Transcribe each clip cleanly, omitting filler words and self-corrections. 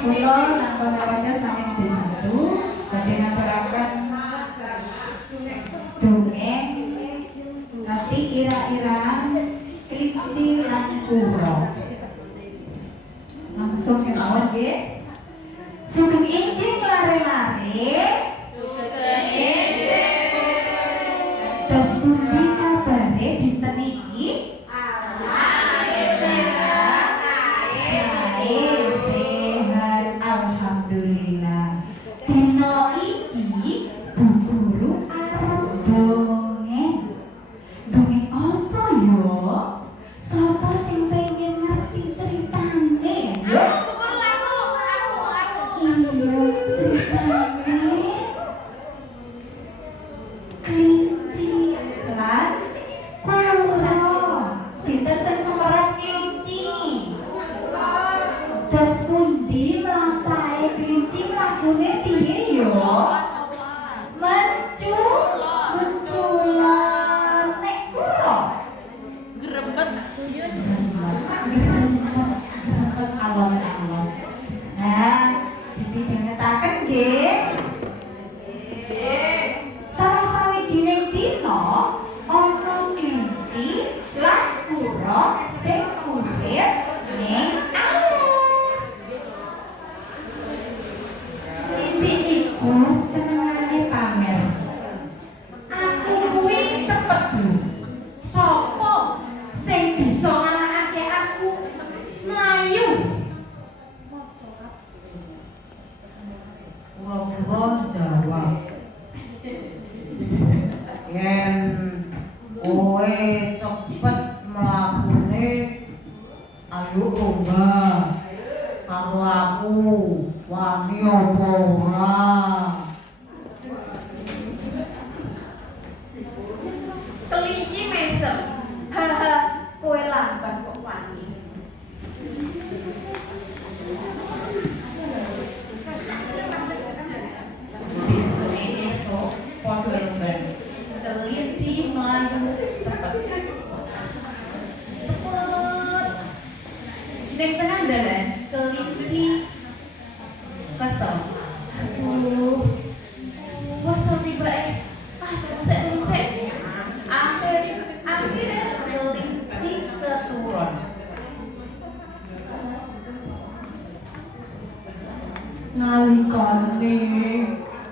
Kula lan kanca-kanca saking D1 badhe ngaturaken dongeng kanthi ira-iraan kelinci lan kura. Langsung kemawon nggih. Sugeng injing lare-lare. Sugeng injing. Tos pundi kabare dinten iki? Alhamdulillah. Dino iki Bu Guru arep dongeng. Dongeng apa yo? Sapa sing pengen ngerti ceritane yo? Iya, ceritane kelinci lan kura. Sinten sing semerap kelinci? Das pundi mlampahe kelinci mlakune piye yo? Menculan nek kura grembet alon-alon. Nah, dipidhangetaken nggih. Salah sawijining dina ana kelinci lan kura sing urip ning alas. Kelinci iku senengane pamer. Aku kuwi cepet, Bu. Sopo sing bisa ngalahake aku mlayu? Kura-kura jawab, yen kowe cepet mlakune, ayo coba karo aku, wani apa ora? Kelinci mesem, haha, kowe lambat kok wani. Esok padha remban. Kelinci mlayu cepet. Ning tengah dalan, kelinci kesel. Wes tibake. Terusik. Akhirnya kelinci keturun. Nalikane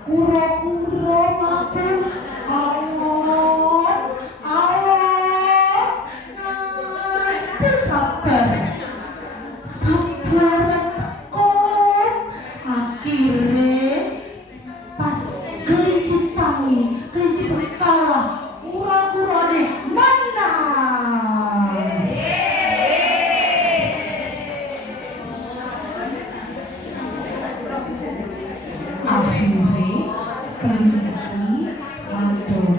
kura-kura mlaku alon, nanti sabar teko. Akhirnya pas kelinci tangi, kelinci berkalah, kura-kurane menang. Akhirnya kelinci matur,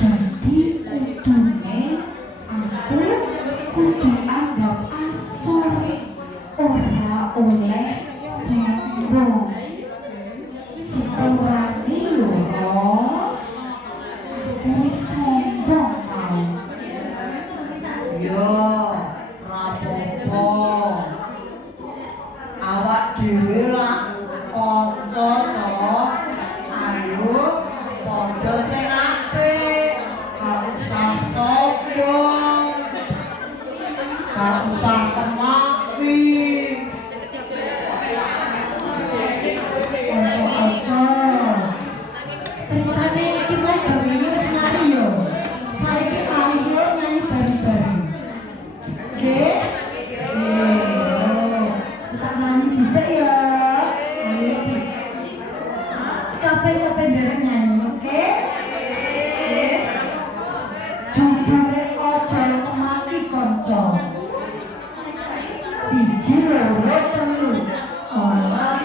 dadi kudune aku kudu anggap asor, ora oleh sombong. Sekurangnya lho, aku wis sombong tau. Yo, rapopo. Awak dhewe lah kanca to. Ayo padha sing apik. Gak usah sombong. Gak usah temaki. Kanca-kanca. Ceritane iki mau gawene wis mari yo. Saiki ayo nyanyi bareng-bareng. Nggih? Kita nyanyi dhisik ya. Ayo iki. Kabeh-kabeh bareng nyanyi, oke? Judule aja temaki kanca. Siji loro telu. Ora